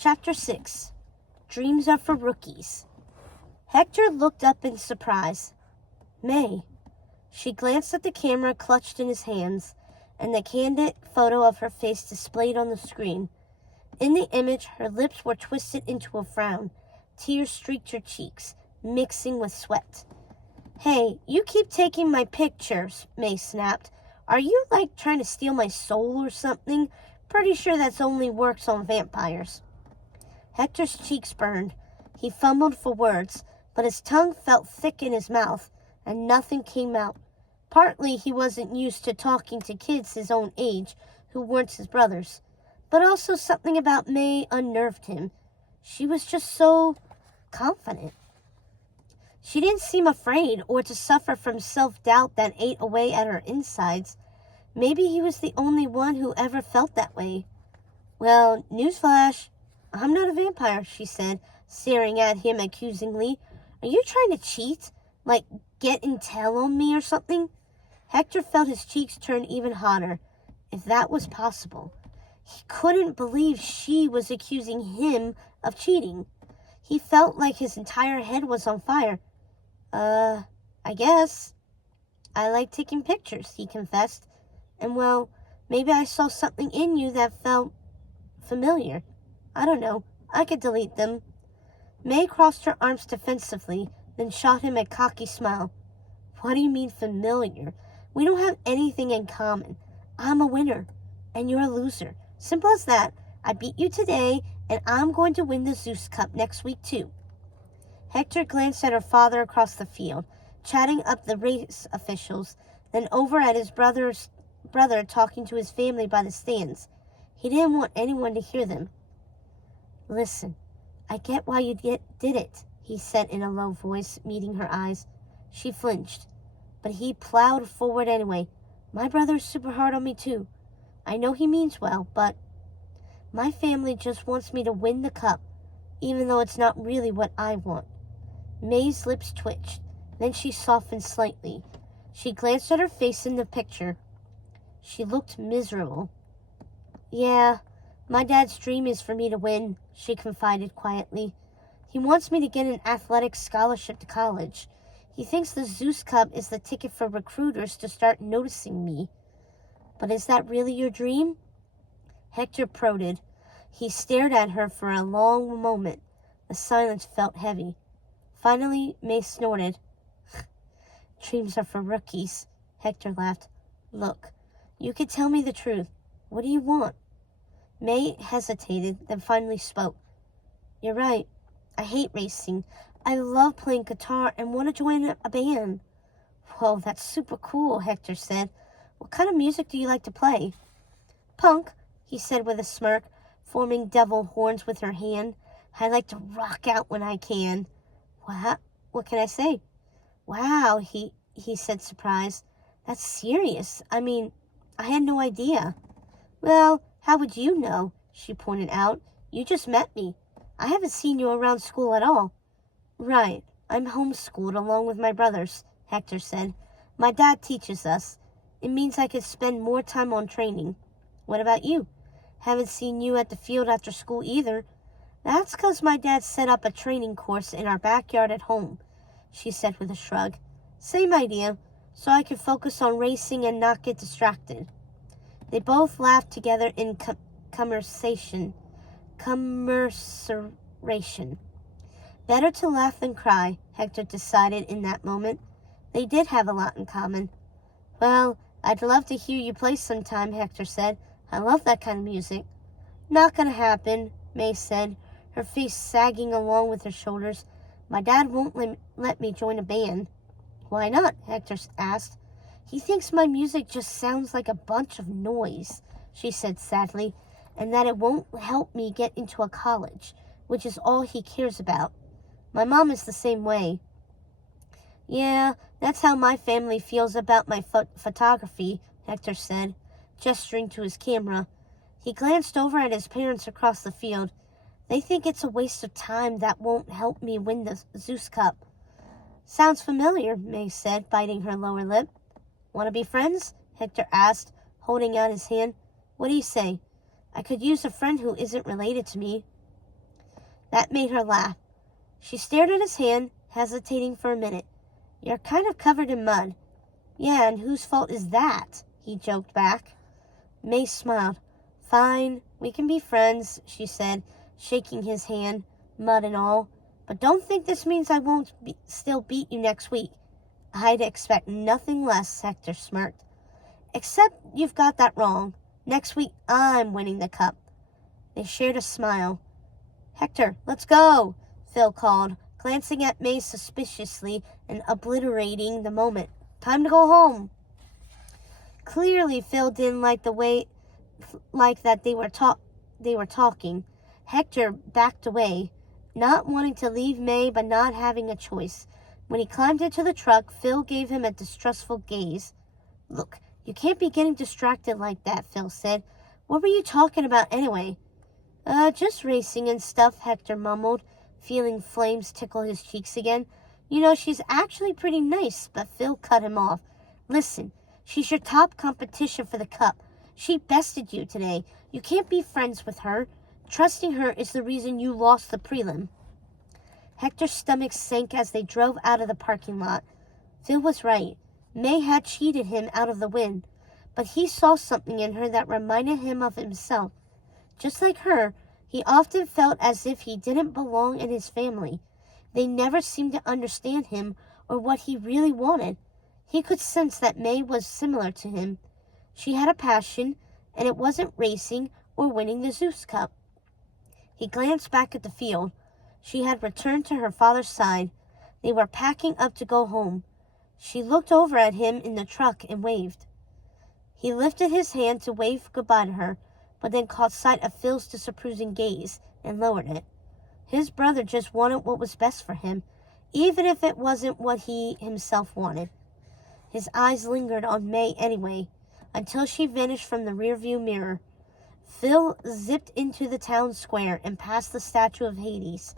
Chapter 6. Dreams are for rookies. Hector looked up in surprise. May. She glanced at the camera clutched in his hands, and the candid photo of her face displayed on the screen. In the image, her lips were twisted into a frown. Tears streaked her cheeks, mixing with sweat. "Hey, you keep taking my pictures," May snapped. "Are you, trying to steal my soul or something? Pretty sure that's only works on vampires." Hector's cheeks burned. He fumbled for words, but his tongue felt thick in his mouth, and nothing came out. Partly he wasn't used to talking to kids his own age who weren't his brothers, but also something about May unnerved him. She was just so confident. She didn't seem afraid or to suffer from self-doubt that ate away at her insides. Maybe he was the only one who ever felt that way. "Well, newsflash, I'm not a vampire," she said, staring at him accusingly. "Are you trying to cheat? Get intel on me or something?" Hector felt his cheeks turn even hotter, if that was possible. He couldn't believe she was accusing him of cheating. He felt like his entire head was on fire. I guess. I like taking pictures," he confessed. "And well, maybe I saw something in you that felt familiar. I don't know. I could delete them." May crossed her arms defensively, then shot him a cocky smile. "What do you mean familiar? We don't have anything in common. I'm a winner, and you're a loser. Simple as that. I beat you today, and I'm going to win the Zeus Cup next week, too." Hector glanced at her father across the field, chatting up the race officials, then over at his brother talking to his family by the stands. He didn't want anyone to hear them. "Listen, I get why you did it," he said in a low voice, meeting her eyes. She flinched, but he plowed forward anyway. "My brother's super hard on me too. I know he means well, but my family just wants me to win the cup, even though it's not really what I want." May's lips twitched, then she softened slightly. She glanced at her face in the picture. She looked miserable. "Yeah, my dad's dream is for me to win," she confided quietly. "He wants me to get an athletics scholarship to college. He thinks the Zeus Cup is the ticket for recruiters to start noticing me." "But is that really your dream?" Hector prodded. He stared at her for a long moment. The silence felt heavy. Finally, May snorted. "Dreams are for rookies," Hector laughed. "Look, you could tell me the truth. What do you want?" May hesitated, then finally spoke. "You're right. I hate racing. I love playing guitar and want to join a band." "Whoa, that's super cool," Hector said. "What kind of music do you like to play?" "Punk," he said with a smirk, forming devil horns with her hand. "I like to rock out when I can." What can I say?" "Wow," he said, surprised. "That's serious. I mean, I had no idea." "Well, how would you know?" she pointed out. "You just met me. I haven't seen you around school at all." "Right. I'm homeschooled along with my brothers," Hector said. "My dad teaches us. It means I could spend more time on training. What about you? Haven't seen you at the field after school either." "That's 'cause my dad set up a training course in our backyard at home," she said with a shrug. "Same idea, so I could focus on racing and not get distracted." They both laughed together in commiseration. Better to laugh than cry, Hector decided in that moment. They did have a lot in common. "Well, I'd love to hear you play sometime," Hector said. "I love that kind of music." "Not gonna happen," May said, her face sagging along with her shoulders. "My dad won't let me join a band." "Why not?" Hector asked. "He thinks my music just sounds like a bunch of noise," she said sadly, "and that it won't help me get into a college, which is all he cares about. My mom is the same way." "Yeah, that's how my family feels about my photography," Hector said, gesturing to his camera. He glanced over at his parents across the field. "They think it's a waste of time that won't help me win the Zeus Cup." "Sounds familiar," May said, biting her lower lip. "Want to be friends?" Hector asked, holding out his hand. "What do you say? I could use a friend who isn't related to me." That made her laugh. She stared at his hand, hesitating for a minute. You're kind of covered in mud. Yeah, and whose fault is that? He joked back. May smiled. Fine, we can be friends, she said, shaking his hand, mud and all. But don't think this means I won't still beat you next week. I'd expect nothing less, Hector smirked. Except you've got that wrong. Next week I'm winning the cup. They shared a smile. Hector, let's go, Phil called, glancing at May suspiciously and obliterating the moment. Time to go home. Clearly Phil didn't like the way that they were talking. Hector backed away, not wanting to leave May but not having a choice. When he climbed into the truck, Phil gave him a distrustful gaze. Look, you can't be getting distracted like that, Phil said. What were you talking about anyway? Just racing and stuff, Hector mumbled, feeling flames tickle his cheeks again. You know, she's actually pretty nice, but Phil cut him off. Listen, she's your top competition for the cup. She bested you today. You can't be friends with her. Trusting her is the reason you lost the prelim. Hector's stomach sank as they drove out of the parking lot. Phil was right. May had cheated him out of the win, but he saw something in her that reminded him of himself. Just like her, he often felt as if he didn't belong in his family. They never seemed to understand him or what he really wanted. He could sense that May was similar to him. She had a passion, and it wasn't racing or winning the Zeus Cup. He glanced back at the field. She had returned to her father's side. They were packing up to go home. She looked over at him in the truck and waved. He lifted his hand to wave goodbye to her, but then caught sight of Phil's disapproving gaze and lowered it. His brother just wanted what was best for him, even if it wasn't what he himself wanted. His eyes lingered on May anyway, until she vanished from the rearview mirror. Phil zipped into the town square and past the statue of Hades.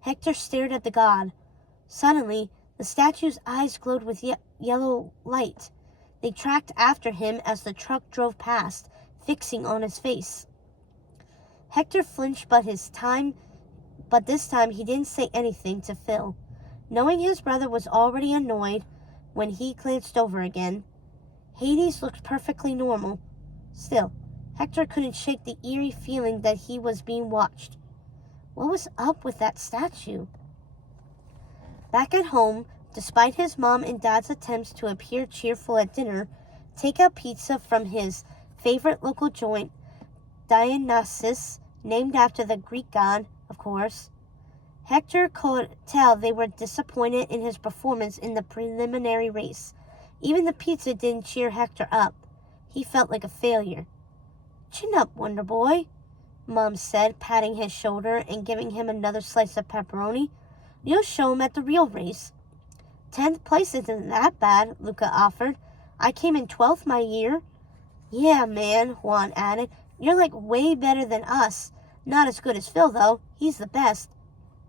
Hector stared at the god. Suddenly, the statue's eyes glowed with yellow light. They tracked after him as the truck drove past, fixing on his face. Hector flinched, but this time he didn't say anything to Phil, knowing his brother was already annoyed when he glanced over again. Hades looked perfectly normal. Still, Hector couldn't shake the eerie feeling that he was being watched. What was up with that statue? Back at home, despite his mom and dad's attempts to appear cheerful at dinner, take out pizza from his favorite local joint, Dionysus, named after the Greek god, of course. Hector could tell they were disappointed in his performance in the preliminary race. Even the pizza didn't cheer Hector up. He felt like a failure. Chin up, Wonder Boy, Mom said, patting his shoulder and giving him another slice of pepperoni. You'll show him at the real race. 10th place isn't that bad, Luca offered. I came in 12th my year. Yeah, man, Juan added. You're like way better than us. Not as good as Phil, though. He's the best.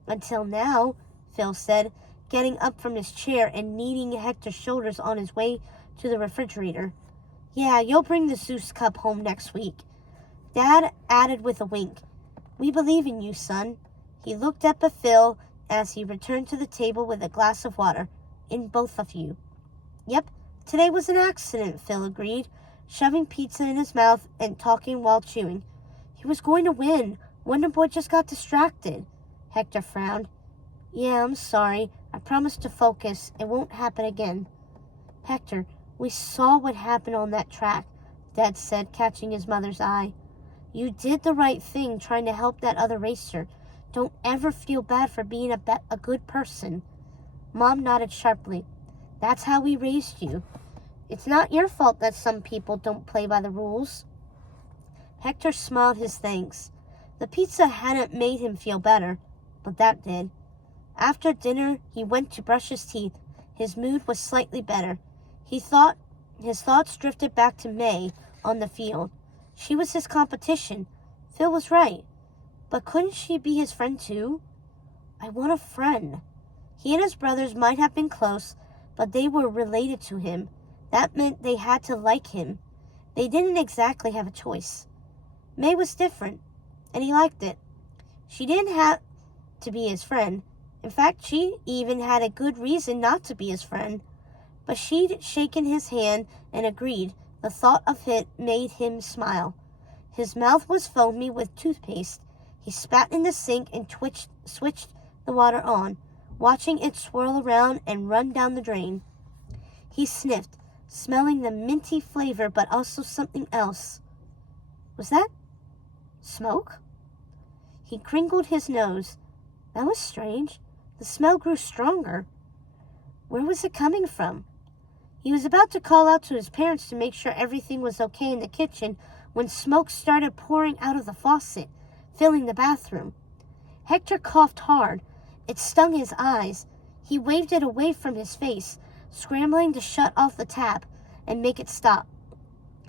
Until now, Phil said, getting up from his chair and kneading Hector's shoulders on his way to the refrigerator. Yeah, you'll bring the Zeus Cup home next week. Dad added with a wink. We believe in you, son. He looked up at Phil as he returned to the table with a glass of water. In both of you. Yep, today was an accident, Phil agreed, shoving pizza in his mouth and talking while chewing. He was going to win. Wonder Boy just got distracted. Hector frowned. Yeah, I'm sorry. I promise to focus. It won't happen again. Hector, we saw what happened on that track, Dad said, catching his mother's eye. You did the right thing trying to help that other racer. Don't ever feel bad for being a good person. Mom nodded sharply. That's how we raised you. It's not your fault that some people don't play by the rules. Hector smiled his thanks. The pizza hadn't made him feel better, but that did. After dinner, he went to brush his teeth. His mood was slightly better. His thoughts drifted back to May on the field. She was his competition. Phil was right. But couldn't she be his friend too? I want a friend. He and his brothers might have been close, but they were related to him. That meant they had to like him. They didn't exactly have a choice. May was different, and he liked it. She didn't to be his friend. In fact, she even had a good reason not to be his friend. But she'd shaken his hand and agreed. The thought of it made him smile. His mouth was foamy with toothpaste. He spat in the sink and switched the water on, watching it swirl around and run down the drain. He sniffed, smelling the minty flavor, but also something else. Was that smoke? He crinkled his nose. That was strange. The smell grew stronger. Where was it coming from? He was about to call out to his parents to make sure everything was okay in the kitchen when smoke started pouring out of the faucet, filling the bathroom. Hector coughed hard. It stung his eyes. He waved it away from his face, scrambling to shut off the tap and make it stop.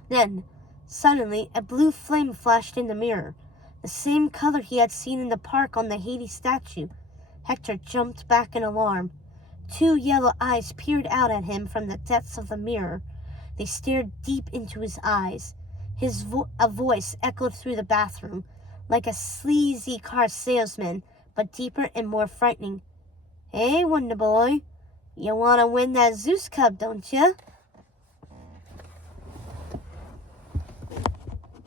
Then, suddenly, a blue flame flashed in the mirror, the same color he had seen in the park on the Hades statue. Hector jumped back in alarm. 2 yellow eyes peered out at him from the depths of the mirror. They stared deep into his eyes. A voice echoed through the bathroom, like a sleazy car salesman, but deeper and more frightening. Hey, Wonder Boy, you want to win that Zeus Cup, don't you?